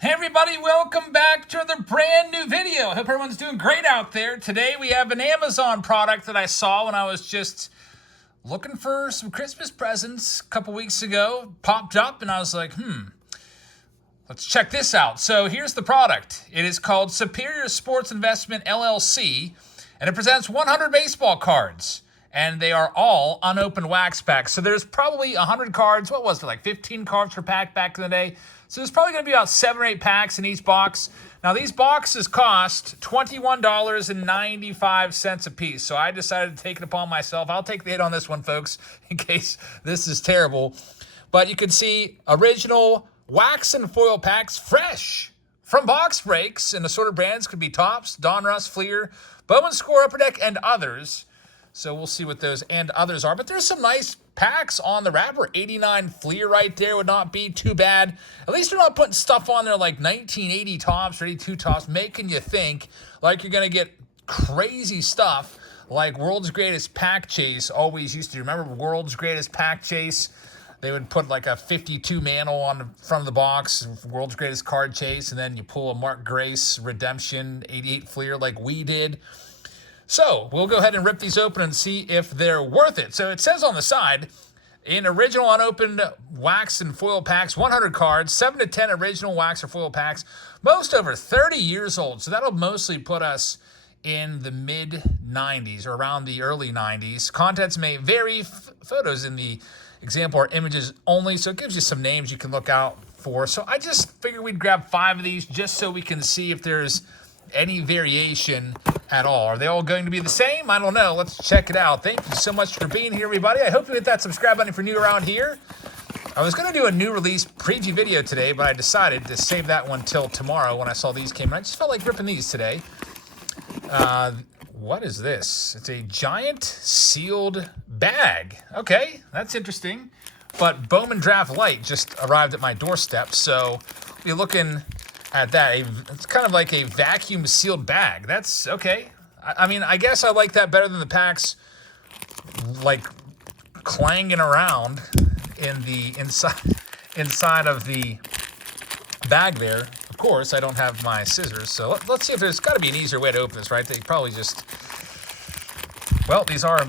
Hey everybody, welcome back to another brand new video. I hope everyone's doing great out there. Today we have an Amazon product that I saw when I was just looking for some Christmas presents a couple weeks ago. Popped up and I was like, let's check this out. So here's the product. It is called Superior Sports Investment LLC, and it presents 100 baseball cards. And they are all unopened wax packs. So there's probably 100 cards. What was it, like 15 cards per pack back in the day? So there's probably going to be about 7 or 8 packs in each box. Now, these boxes cost $21.95 a piece. So I decided to take it upon myself. I'll take the hit on this one, folks, in case this is terrible. But you can see original wax and foil packs, fresh from box breaks. And assorted brands could be Topps, Donruss, Fleer, Bowman Score, Upper Deck, and others. So we'll see what those and others are. But there's some nice packs on the wrapper. 89 Fleer right there would not be too bad. At least they're not putting stuff on there like 1980 Topps or 82 Topps, making you think like you're going to get crazy stuff like World's Greatest Pack Chase always used to. Remember World's Greatest Pack Chase? They would put like a 52 mantle on the front of the box, World's Greatest Card Chase, and then you pull a Mark Grace Redemption 88 Fleer like we did. So we'll go ahead and rip these open and see if they're worth it. So it says on the side, in original unopened wax and foil packs, 100 cards, 7 to 10 original wax or foil packs, most over 30 years old. So that'll mostly put us in the mid-90s or around the early 90s. Contents may vary. Photos in the example are images only, so it gives you some names you can look out for. So I just figured we'd grab 5 of these just so we can see if there's any variation at all. Are they all going to be the same? I don't know. Let's check it out. Thank you so much for being here, everybody. I hope you hit that subscribe button if you're new around here. I was going to do a new release preview video today, but I decided to save that one till tomorrow when I saw these came in. I just felt like ripping these today. What is this? It's a giant sealed bag. Okay, that's interesting. But Bowman Draft Light just arrived at my doorstep, so we'll be looking at that. It's kind of like a vacuum sealed bag. That's okay. I mean, I guess I like that better than the packs like clanging around in the inside of the bag there. Of course, I don't have my scissors, so let's see if there's got to be an easier way to open this, right? They probably just, well, these are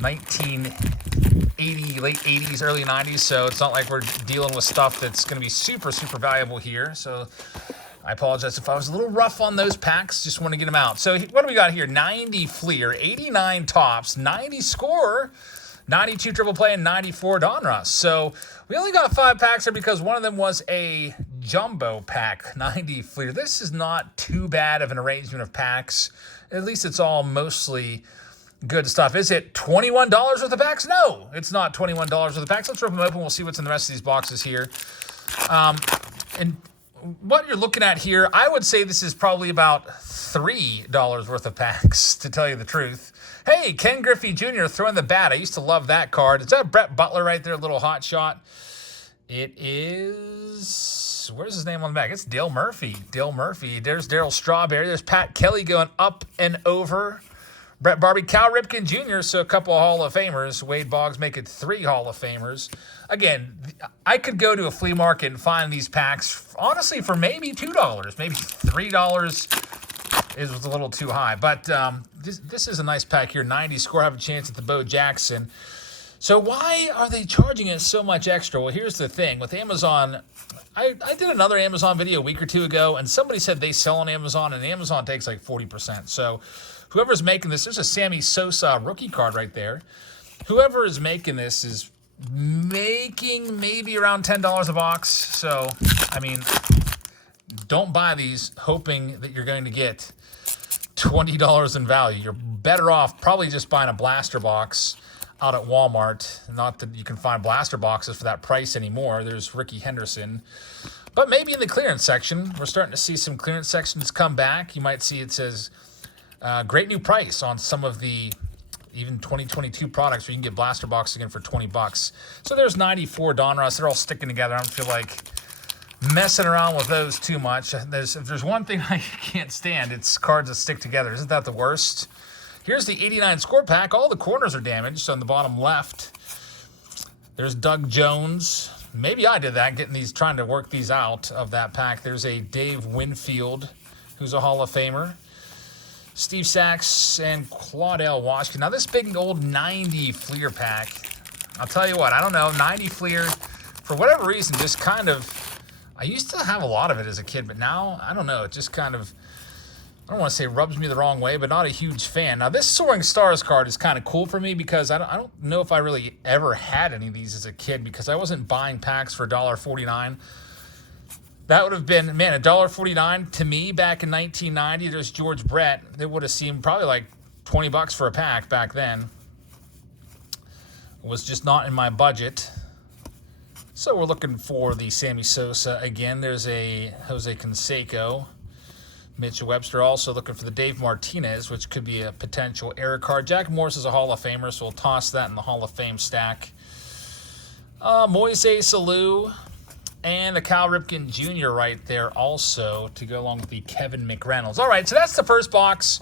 1980, late 80s, early 90s, so it's not like we're dealing with stuff that's going to be super, super valuable here. So I apologize if I was a little rough on those packs. Just want to get them out. So what do we got here? 90 Fleer, 89 Topps, 90 Score, 92 Triple Play, and 94 Donruss. So we only got 5 packs here because one of them was a jumbo pack, 90 Fleer. This is not too bad of an arrangement of packs. At least it's all mostly good stuff. Is it $21 worth of packs? No, it's not $21 worth of packs. Let's rip them open. We'll see what's in the rest of these boxes here. And what you're looking at here, I would say this is probably about $3 worth of packs, to tell you the truth. Hey, Ken Griffey Jr. throwing the bat. I used to love that card. Is that Brett Butler right there, a little hot shot? It is, where's his name on the back? It's Dale Murphy. Dale Murphy. There's Darryl Strawberry. There's Pat Kelly going up and over. Brett Barbie, Cal Ripken Jr., so a couple of Hall of Famers. Wade Boggs make it 3 Hall of Famers. Again, I could go to a flea market and find these packs, honestly, for maybe $2. Maybe $3 is a little too high. But this is a nice pack here. 90 Score, have a chance at the Bo Jackson. So why are they charging us so much extra? Well, here's the thing. With Amazon, I did another Amazon video a week or two ago, and somebody said they sell on Amazon, and Amazon takes like 40%. So whoever's making this, there's a Sammy Sosa rookie card right there. Whoever is making this is making maybe around $10 a box. So, I mean, don't buy these hoping that you're going to get $20 in value. You're better off probably just buying a blaster box out at Walmart. Not that you can find blaster boxes for that price anymore. There's Ricky Henderson. But maybe in the clearance section, we're starting to see some clearance sections come back. You might see it says great new price on some of the even 2022 products where you can get blaster box again for $20. So there's 94 Donruss. They're all sticking together. I don't feel like messing around with those too much. If there's one thing I can't stand, it's cards that stick together. Isn't that the worst? Here's the 89 Score pack. All the corners are damaged. So on the bottom left, there's Doug Jones, maybe I did that, trying to work these out of that pack. There's a Dave Winfield, who's a Hall of Famer. Steve Sachs and Claudel Washington. Now, this big old 90 Fleer pack, I'll tell you what, I don't know, 90 Fleer, for whatever reason, just kind of, I used to have a lot of it as a kid, but now, I don't know, it just kind of, I don't want to say rubs me the wrong way, but not a huge fan. Now, this Soaring Stars card is kind of cool for me because I don't know if I really ever had any of these as a kid because I wasn't buying packs for $1.49. That would have been, man, $1.49 to me back in 1990. There's George Brett. It would have seemed probably like 20 bucks for a pack back then. It was just not in my budget. So we're looking for the Sammy Sosa again. There's a Jose Canseco. Mitch Webster also looking for the Dave Martinez, which could be a potential error card. Jack Morris is a Hall of Famer, so we'll toss that in the Hall of Fame stack. Moise Salou and a Cal Ripken Jr. right there also to go along with the Kevin McReynolds. All right, so that's the first box.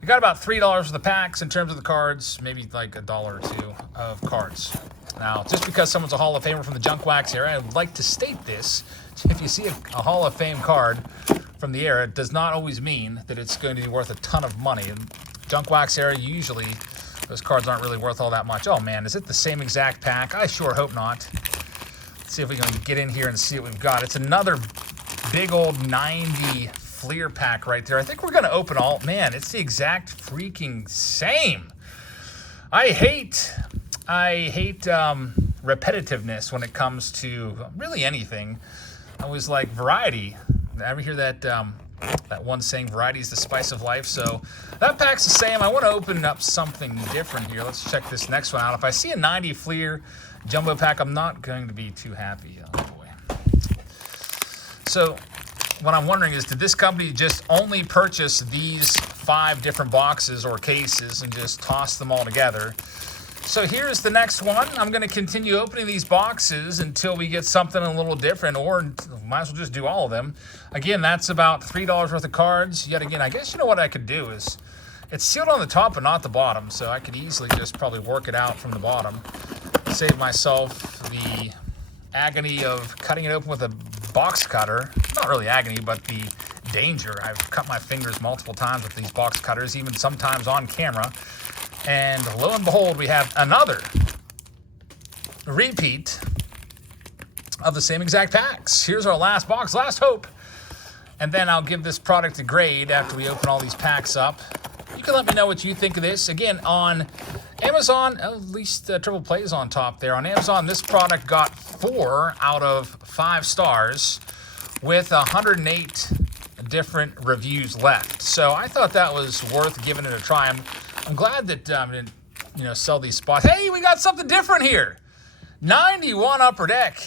We got about $3 for the packs in terms of the cards, maybe like $1 or $2 of cards. Now, just because someone's a Hall of Famer from the Junk Wax era, I would like to state this. If you see a Hall of Fame card from the era, it does not always mean that it's going to be worth a ton of money. In Junk Wax era, usually those cards aren't really worth all that much. Oh man, is it the same exact pack? I sure hope not. Let's see if we can get in here and see what we've got. It's another big old 90 Fleer pack right there. I think we're going to open all. Man, it's the exact freaking same. I hate repetitiveness when it comes to really anything. I always like variety. Ever hear that that one saying, variety is the spice of life? So that pack's the same. I want to open up something different here. Let's check this next one out. If I see a 90 Fleer jumbo pack, I'm not going to be too happy. Oh boy. So what I'm wondering is, did this company just only purchase these 5 different boxes or cases and just toss them all together? So here's the next one. I'm going to continue opening these boxes until we get something a little different, or might as well just do all of them. Again, that's about $3 worth of cards. Yet again, I guess you know what I could do is, it's sealed on the top but not the bottom, so I could easily just probably work it out from the bottom. Save myself the agony of cutting it open with a box cutter. Not really agony, but the danger. I've cut my fingers multiple times with these box cutters, even sometimes on camera. And lo and behold, we have another repeat of the same exact packs. Here's our last box, last hope. And then I'll give this product a grade after we open all these packs up. You can let me know what you think of this. Again, on Amazon, at least Triple Play is on top there. On Amazon, this product got 4 out of 5 stars with 108 different reviews left. So I thought that was worth giving it a try. I'm glad that didn't, sell these spots. Hey, we got something different here. 91 Upper Deck.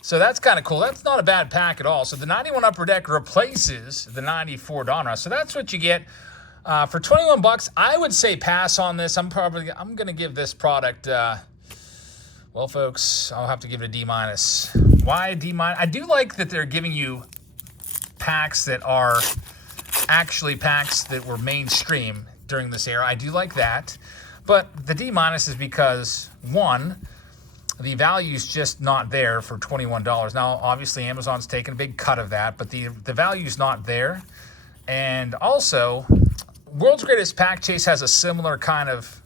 So that's kind of cool. That's not a bad pack at all. So the 91 Upper Deck replaces the 94 Donruss. So that's what you get for 21 bucks. I would say pass on this. I'm going to give this product. Well, folks, I'll have to give it a D-. Why D-? I do like that they're giving you packs that are actually packs that were mainstream during this era. I do like that. But the D- is because, one, the value's just not there for $21. Now, obviously, Amazon's taken a big cut of that, but the value's not there. And also, World's Greatest Pack Chase has a similar kind of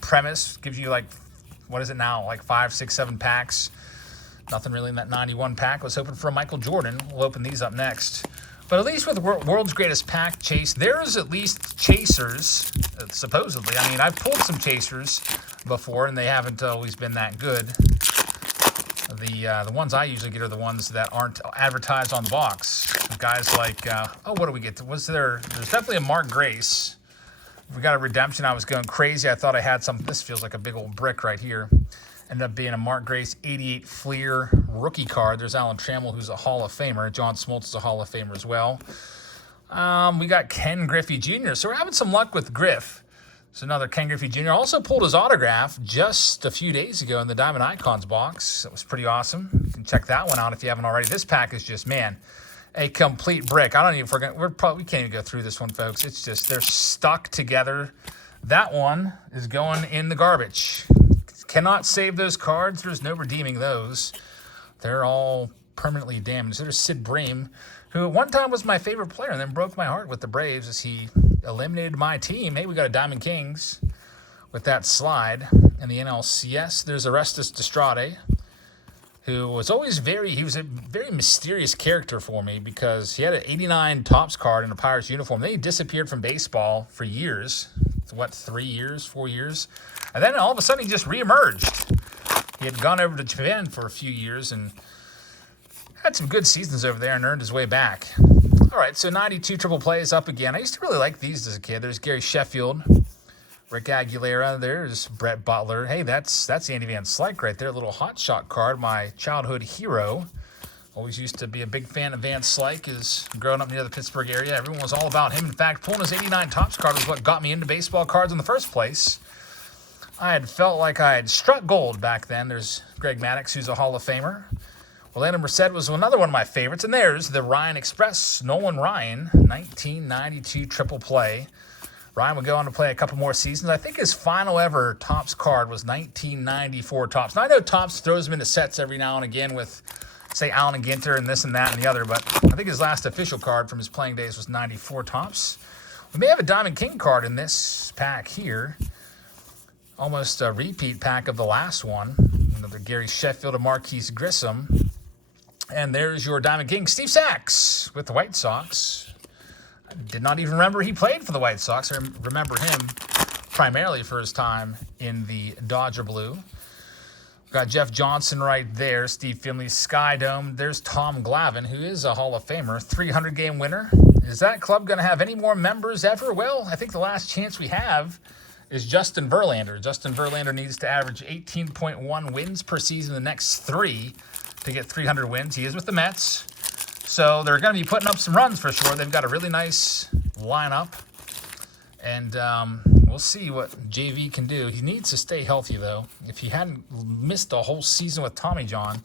premise. Gives you, like, what is it now? Like 5, 6, 7 packs. Nothing really in that 91 pack. I was hoping for a Michael Jordan. We'll open these up next. But at least with World's Greatest Pack Chase, there's at least chasers, supposedly. I mean, I've pulled some chasers before, and they haven't always been that good. The ones I usually get are the ones that aren't advertised on the box. Guys like, what do we get? There's definitely a Mark Grace. We got a redemption. I was going crazy. I thought I had some. This feels like a big old brick right here. Ended up being a Mark Grace 88 Fleer rookie card. There's Alan Trammell, who's a Hall of Famer. John Smoltz is a Hall of Famer as well. We got Ken Griffey Jr. So we're having some luck with Griff. So another Ken Griffey Jr. Also pulled his autograph just a few days ago in the Diamond Icons box. That was pretty awesome. You can check that one out if you haven't already. This pack is just, man, a complete brick. I don't even forget. We can't even go through this one, folks. It's just, they're stuck together. That one is going in the garbage. Cannot save those cards. There's no redeeming those. They're all permanently damaged. There's Sid Bream, who at one time was my favorite player and then broke my heart with the Braves as he eliminated my team. Hey, we got a Diamond Kings with that slide in the NLCS. There's Orestes Destrade, who was always he was a very mysterious character for me because he had an 89 Topps card in a Pirates uniform. Then he disappeared from baseball for years. What, 3 years, 4 years? And then all of a sudden he just reemerged. He had gone over to Japan for a few years and had some good seasons over there and earned his way back. All right, so 92 triple plays up again. I used to really like these as a kid. There's Gary Sheffield, Rick Aguilera. There's Brett Butler. Hey, that's Andy Van Slyke right there. A little hot shot card, my childhood hero. Always used to be a big fan of Van Slyke as growing up near the Pittsburgh area. Everyone was all about him. In fact, pulling his 89 Topps card was what got me into baseball cards in the first place. I had felt like I had struck gold back then. There's Greg Maddux, who's a Hall of Famer. Orlando Merced was another one of my favorites. And there's the Ryan Express, Nolan Ryan, 1992 triple play. Ryan would go on to play a couple more seasons. I think his final ever Topps card was 1994 Topps. Now, I know Topps throws him into sets every now and again with, say, Allen and Ginter and this and that and the other, but I think his last official card from his playing days was 94 Topps. We may have a Diamond King card in this pack here. Almost a repeat pack of the last one. Another Gary Sheffield and Marquise Grissom. And there's your Diamond King, Steve Sax, with the White Sox. I did not even remember he played for the White Sox. I remember him primarily for his time in the Dodger Blue. We've got Jeff Johnson right there, Steve Finley, Sky Dome. There's Tom Glavine, who is a Hall of Famer, 300-game winner. Is that club going to have any more members ever? Well, I think the last chance we have is Justin Verlander. Justin Verlander needs to average 18.1 wins per season the next 3 to get 300 wins. He is with the Mets, so they're going to be putting up some runs for sure. They've got a really nice lineup, and we'll see what JV can do. He needs to stay healthy, though. If he hadn't missed a whole season with Tommy John,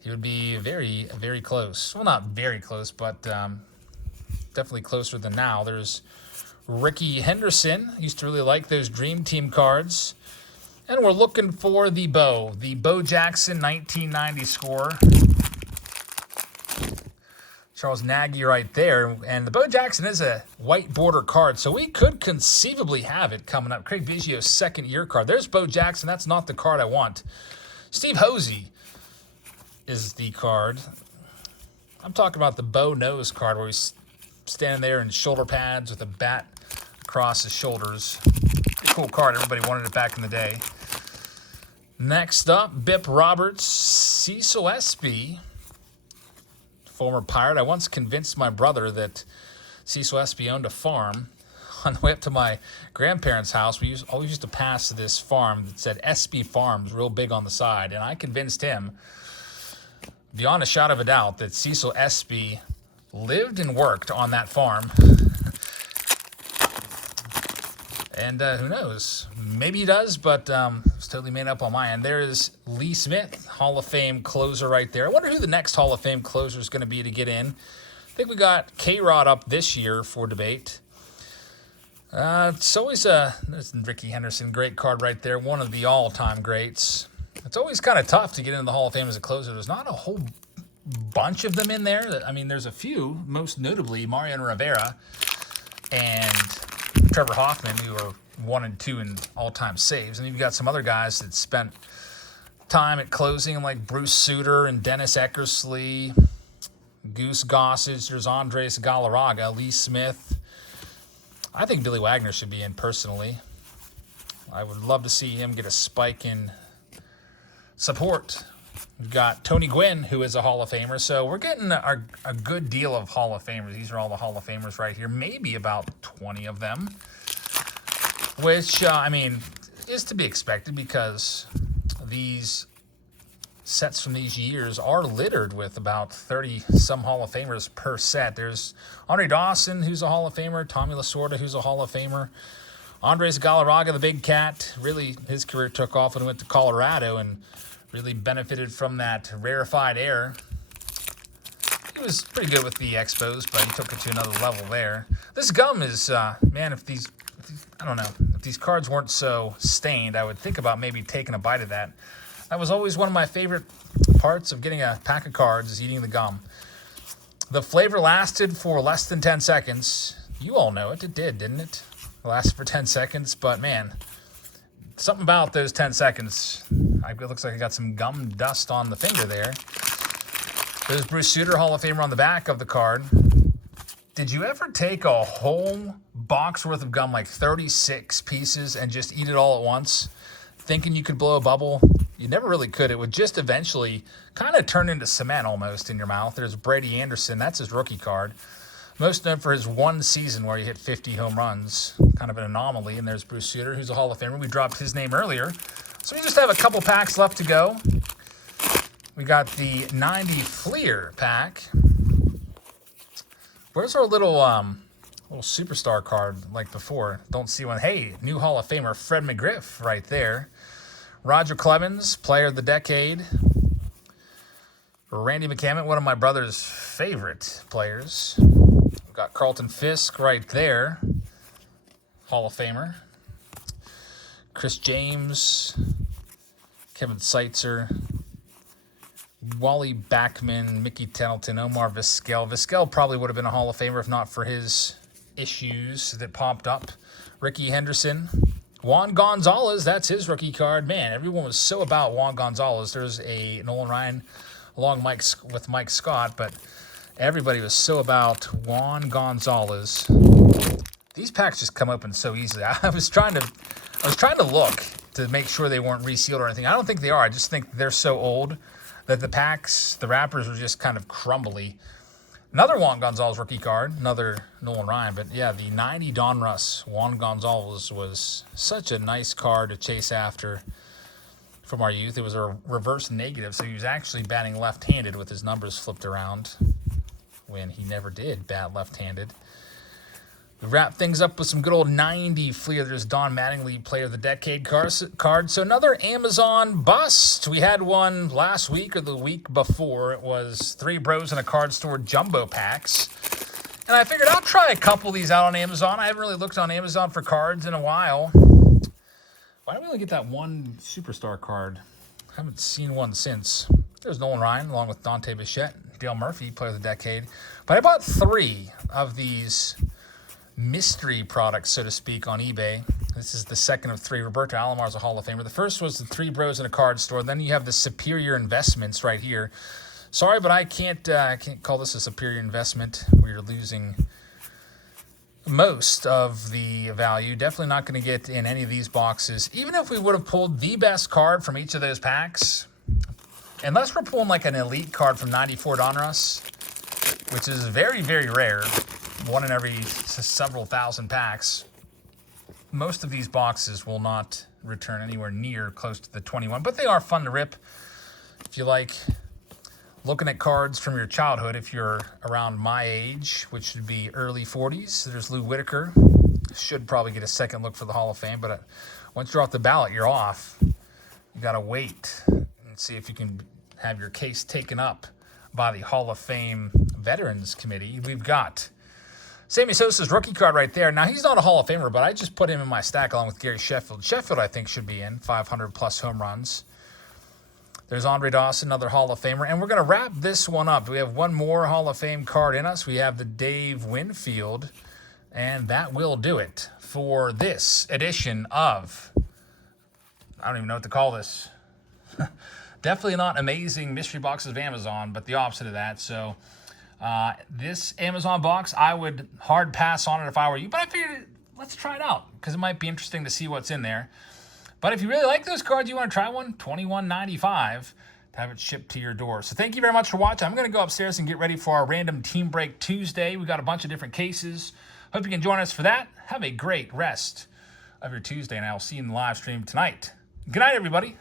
he would be very, very close. Well, not very close, but definitely closer than now. There's Ricky Henderson. Used to really like those Dream Team cards. And we're looking for the Bo Jackson 1990 score. Charles Nagy right there. And the Bo Jackson is a white border card, so we could conceivably have it coming up. Craig Biggio's second-year card. There's Bo Jackson. That's not the card I want. Steve Hosey is the card. I'm talking about the Bo Nose card where he's standing there in shoulder pads with a bat across his shoulders. Pretty cool card. Everybody wanted it back in the day. Next up, Bip Roberts, Cecil Espy, former Pirate. I once convinced my brother that Cecil Espy owned a farm. On the way up to my grandparents' house, we always used to pass this farm that said Espy Farms, real big on the side. And I convinced him, beyond a shadow of a doubt, that Cecil Espy lived and worked on that farm. And who knows? Maybe he does, but it's totally made up on my end. There is Lee Smith, Hall of Fame closer right there. I wonder who the next Hall of Fame closer is going to be to get in. I think we got K-Rod up this year for debate. It's always there's Ricky Henderson, great card right there, one of the all-time greats. It's always kind of tough to get into the Hall of Fame as a closer. There's not a whole bunch of them in there. I mean, there's a few, most notably Mariano Rivera and Trevor Hoffman, who are 1 and 2 in all-time saves. And you've got some other guys that spent time at closing, like Bruce Sutter and Dennis Eckersley, Goose Gossage. There's Andres Galarraga, Lee Smith. I think Billy Wagner should be in personally. I would love to see him get a spike in support. We've got Tony Gwynn, who is a Hall of Famer. So we're getting a good deal of Hall of Famers. These are all the Hall of Famers right here. Maybe about 20 of them. Which, I mean, is to be expected because these sets from these years are littered with about 30-some Hall of Famers per set. There's Andre Dawson, who's a Hall of Famer. Tommy Lasorda, who's a Hall of Famer. Andres Galarraga, the big cat. Really, his career took off when he went to Colorado and really benefited from that rarefied air. He was pretty good with the Expos, but he took it to another level there. This gum is, man, if these, I don't know, if these cards weren't so stained, I would think about maybe taking a bite of that. That was always one of my favorite parts of getting a pack of cards, is eating the gum. The flavor lasted for less than 10 seconds. You all know it. It did, didn't it? It lasted for 10 seconds, but man, something about those 10 seconds. It looks like I got some gum dust on the finger there. There's Bruce Sutter, Hall of Famer, on the back of the card. Did you ever take a whole box worth of gum, like 36 pieces, and just eat it all at once, thinking you could blow a bubble? You never really could. It would just eventually kind of turn into cement almost in your mouth. There's Brady Anderson. That's his rookie card. Most known for his one season where he hit 50 home runs. Kind of an anomaly. And there's Bruce Sutter, who's a Hall of Famer. We dropped his name earlier. So we just have a couple packs left to go. We got the 90 Fleer pack. Where's our little superstar card like before? Don't see one. Hey, new Hall of Famer, Fred McGriff right there. Roger Clemens, Player of the Decade. Randy McCammon, one of my brother's favorite players. We've got Carlton Fisk right there, Hall of Famer. Chris James, Kevin Seitzer, Wally Backman, Mickey Tettleton, Omar Vizquel. Vizquel probably would have been a Hall of Famer if not for his issues that popped up. Ricky Henderson. Juan Gonzalez, that's his rookie card. Man, everyone was so about Juan Gonzalez. There's a Nolan Ryan along with Mike Scott, but everybody was so about Juan Gonzalez. These packs just come open so easily. I was trying to look to make sure they weren't resealed or anything. I don't think they are. I just think they're so old that the packs, the wrappers are just kind of crumbly. Another Juan Gonzalez rookie card, another Nolan Ryan, but yeah, the 90 Donruss Juan Gonzalez was such a nice card to chase after from our youth. It was a reverse negative, so he was actually batting left-handed with his numbers flipped around when he never did bat left-handed. We wrap things up with some good old 90 Fleer. There's Don Mattingly, Player of the Decade card. So another Amazon bust. We had one last week or the week before. It was 3 Bros in a Card Store jumbo packs. And I figured I'll try a couple of these out on Amazon. I haven't really looked on Amazon for cards in a while. Why don't we only get that one superstar card? I haven't seen one since. There's Nolan Ryan along with Dante Bichette, Dale Murphy, Player of the Decade. But I bought 3 of these mystery products, so to speak, on eBay. This is the second of 3. Roberto Alomar's a Hall of Famer. The first was the 3 Bros in a Card Store. Then you have the Superior Investments right here. Sorry, but I can't call this a superior investment. We're losing most of the value. Definitely not going to get in any of these boxes. Even if we would have pulled the best card from each of those packs, unless we're pulling like an elite card from 94 Donruss, which is very, very rare, one in every several thousand packs, most of these boxes will not return anywhere near close to the 21, but they are fun to rip if you like looking at cards from your childhood. If you're around my age, which would be early 40s, there's Lou Whitaker. Should probably get a second look for the Hall of Fame, but once you're off the ballot, you're off. You got to wait and see if you can have your case taken up by the Hall of Fame Veterans Committee. We've got Sammy Sosa's rookie card right there. Now, he's not a Hall of Famer, but I just put him in my stack along with Gary Sheffield. Sheffield, I think, should be in 500-plus home runs. There's Andre Dawson, another Hall of Famer. And we're going to wrap this one up. We have one more Hall of Fame card in us. We have the Dave Winfield. And that will do it for this edition of, I don't even know what to call this. Definitely not amazing mystery boxes of Amazon, but the opposite of that. So this Amazon box, I would hard pass on it if I were you. But I figured, let's try it out because it might be interesting to see what's in there. But if you really like those cards, you want to try one, $21.95 to have it shipped to your door. So thank you very much for watching. I'm going to go upstairs and get ready for our random Team Break Tuesday. We got a bunch of different cases. Hope you can join us for that. Have a great rest of your Tuesday, and I'll see you in the live stream tonight. Good night, everybody.